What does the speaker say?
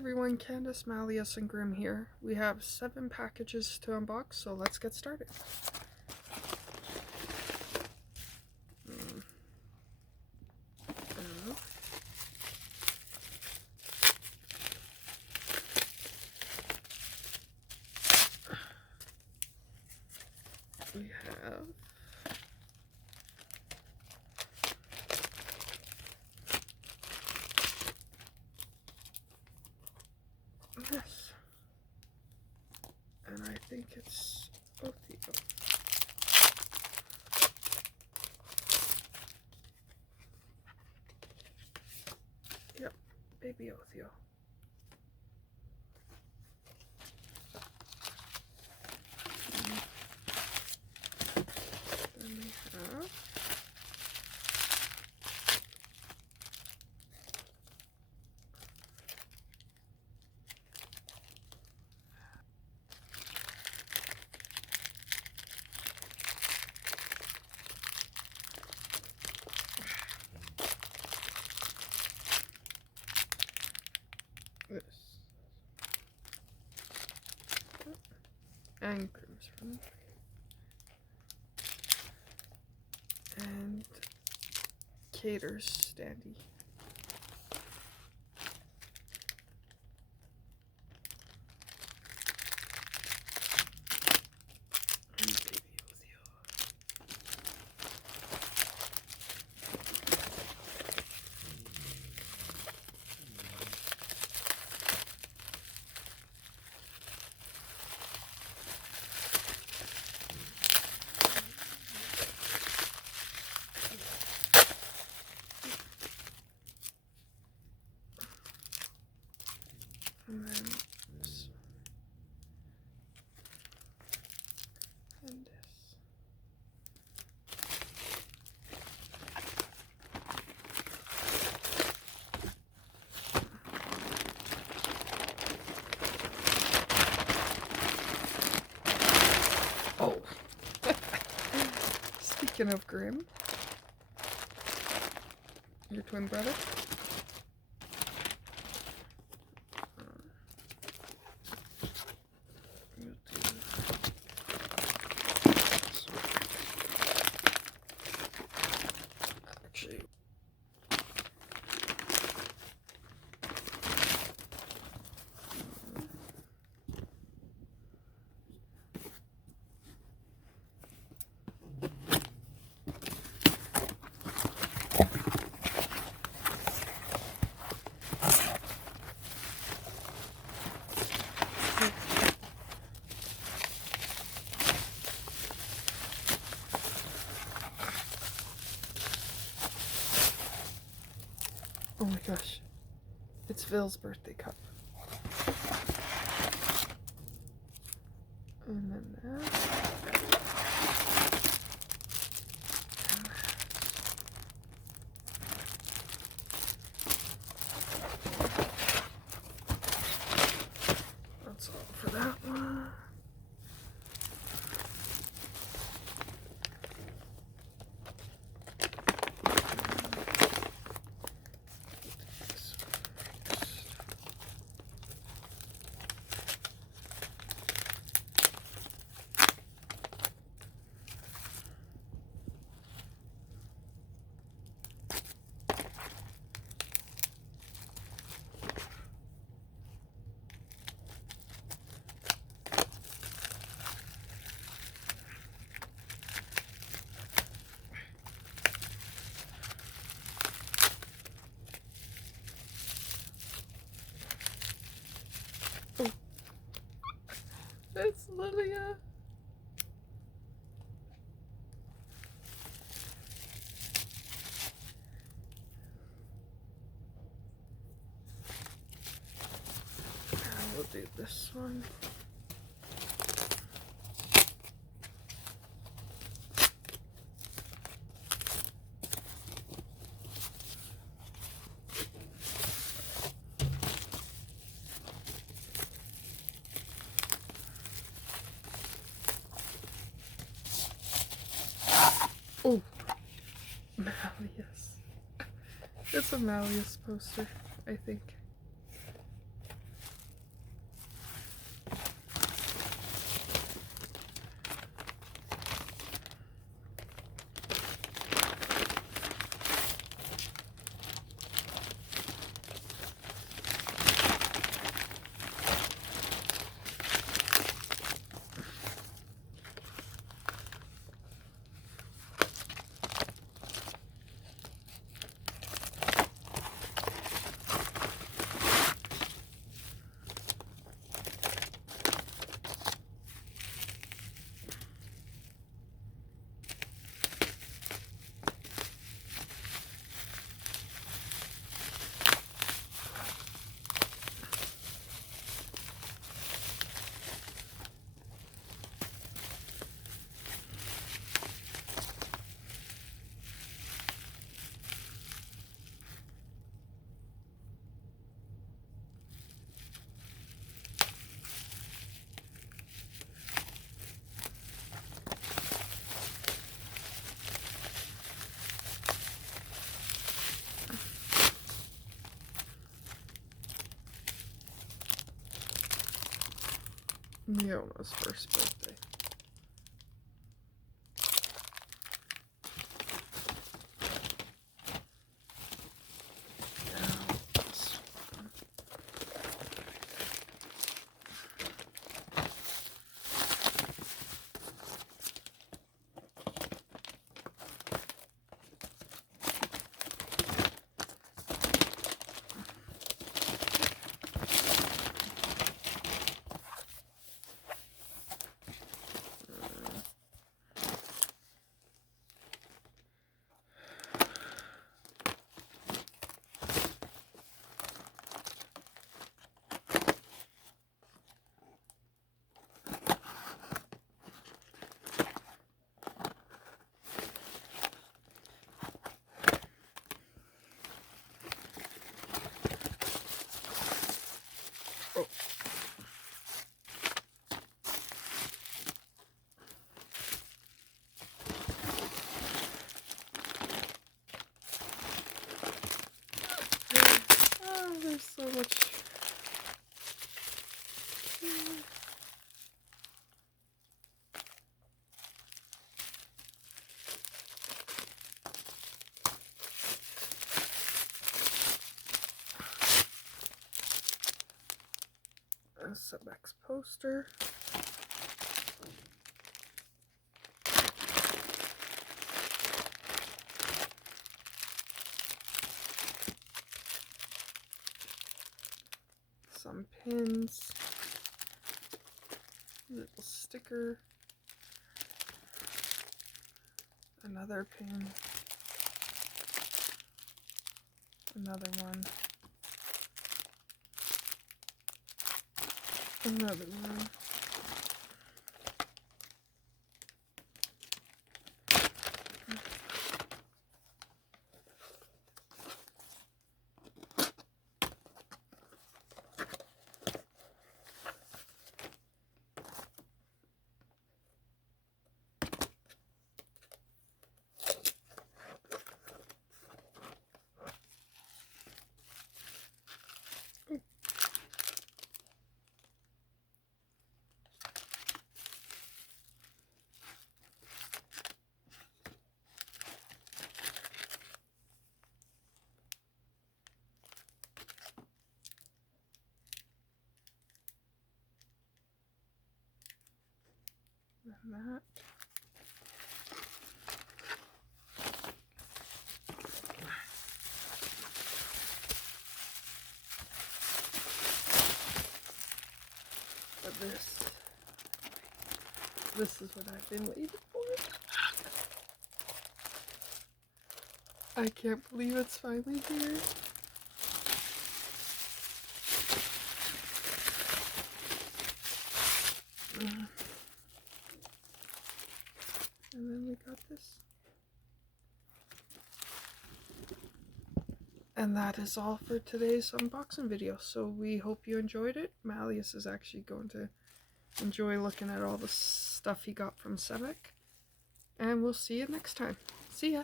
everyone, Candace, Malleus, and Grim here. We have 7 packages to unbox, so let's get started. We have this, and I think it's Othio. Yep, baby Othio. Then we have this, and Grim's Room, and Cater's Standy. And baby Othio. And then this. And this. Oh. Speaking of Grim, your twin brother. Actually, oh my gosh, it's Phil's birthday cup. And then that. That's all for that one. It's Lilia. And we'll do this one. Oh, Malleus. It's a Malleus poster, I think. Leona's first birthday. Oh, there's so much. A Sub-X poster. Some pins. Little sticker. Another pin. Another one. Another one. And that. But this is what I've been waiting for. I can't believe it's finally here. And then we got this. And that is all for today's unboxing video. So we hope you enjoyed it. Malleus is actually going to enjoy looking at all the stuff he got from Sebek. And we'll see you next time. See ya!